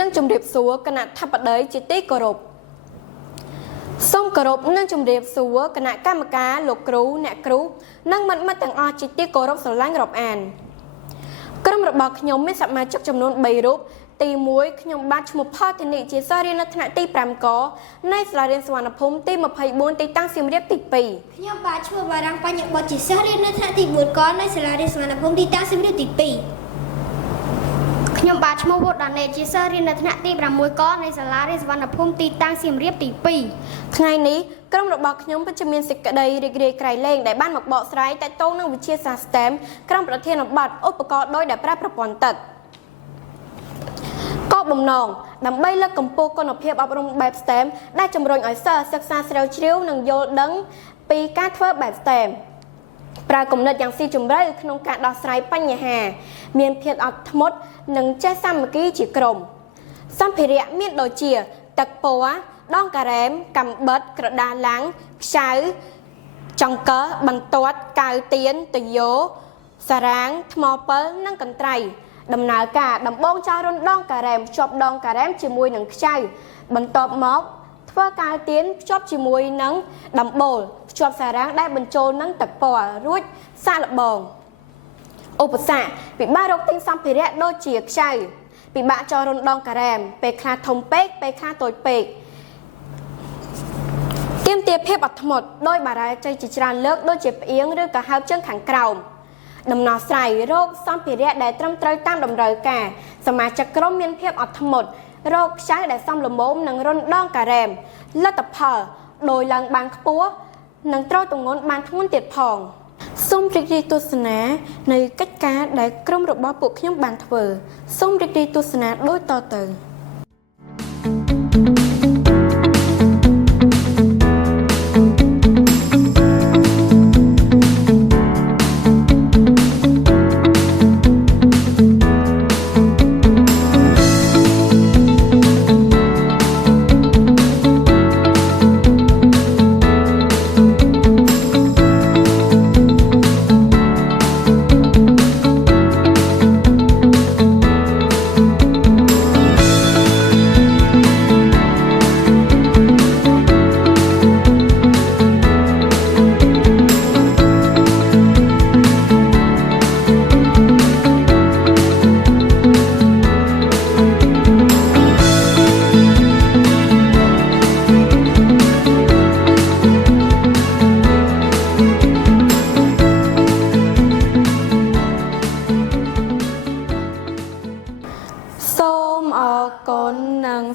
និងជំរាបសួរគណៈធិបតីជាទីគោរពសូមគោរពនិងជំរាបសួរគណៈកម្មការលោកគ្រូអ្នកគ្រូនិងមិត្តមិត្តទាំងអស់ជាទីគោរពស្រឡាញ់រាប់អានក្រុមរបស់ខ្ញុំមានសមាជិកចំនួន3រូបទី1ខ្ញុំបាទឈ្មោះផល្លធានីជាសិស្សរៀននៅថ្នាក់ទី5កនៃសាលារៀនសុវណ្ណភូមិទី24ទីតាំងសៀមរាបទី2ខ្ញុំបាទឈ្មោះបារាំងបញ្ញបុត្រជាសិស្សរៀននៅថ្នាក់ទី4កនៃសាលារៀនសុវណ្ណភូមិទីតាំងសៀមរាបទី2ខ្ញុំបាទឈ្មោះវុឌ្ឍដាណេជាសិស្សរៀននៅថ្នាក់ទី6កនៃសាលារៀនសុវណ្ណភូមិទីតាំងសៀមរាបទី2ថ្ងៃនេះក្រុមរបស់ខ្ញុំពិតជាមានសេចក្តីរីករាយក្រៃលែងដែលបានមកបកស្រាយតាក់ទងនឹងវិទ្យាសាស្ត្រ STEM ក្រុមប្រធានបទឧបករណ៍ដោយដែលប្រើប្រព័ន្ធទឹកគោលបំណងដើម្បីលើកកម្ពស់គុណភាពអប់រំបែប STEM ដែលជំរុញឲ្យសិស្សសិក្សាស្រាវជ្រាវនិងយល់ដឹងពីការធ្វើបែប STEM ប្រើគំនិតយ៉ាងស៊ីជម្រៅក្នុងការដោះស្រាយបញ្ហាមានភាពអត់ធ្មត់និងចេះសាមគ្គីជាក្រុមសម្ភារៈមានដូចជាទឹកពណ៌ដងការ៉េមកាំបិតក្រដាសឡាំងខ្ចៅចង្កឹះបន្ទាត់កៅទៀនតយោសារ៉ាងថ្មពិលនិងកន្ត្រៃដំណើរការដំបងចោលរុនដងការ៉េមភ្ជាប់ដងការ៉េមជាមួយនឹងខ្ចៅបន្ទាប់មកធ្វើកៅទៀនភ្ជាប់ជាមួយនឹងដំបូលភ្ជាប់សារ៉ាងដែលបញ្ចូលនឹងទឹកពណ៌រួចសាកល្បងឧបសគ្គពិបាករកទិញសម្ភារៈដូចជាខ្ចៅពិបាកចោលរុនដងការ៉េមពេលខ្លះធំពេកពេលខ្លះតូចពេកទាមទារភាពអត់ធ្មត់ដោយបារាយ័យជាច្រើនលើកដូចជាផ្អៀងឬក៏ហើបជើងខាងក្រោមដំណោះស្រាយរោគសម្ភារៈដែលត្រឹមត្រូវតាមតម្រូវការសមាជិកក្រុមមានភាពអត់ធ្មត់រោគខ្ចៅដែលសមល្មមនិងរុនដងការ៉េមលទ្ធផលដោយឡើងបានខ្ពស់និងត្រូវទម្ងន់បានធ្ងន់ទៀតផងសូមរីករាយទស្សនានៅកិច្ចការដែលក្រុមរបស់ពួកខ្ញុំបានធ្វើសូមរីករាយទស្សនាដូចតទៅ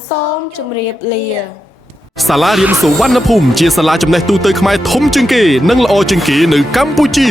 សូមជម្រាបលាសាលារៀនសុវណ្ណភូមិជាសាលាចំណេះទូទៅខ្មែរធំជាងគេនិងល្អជាងគេនៅកម្ពុជា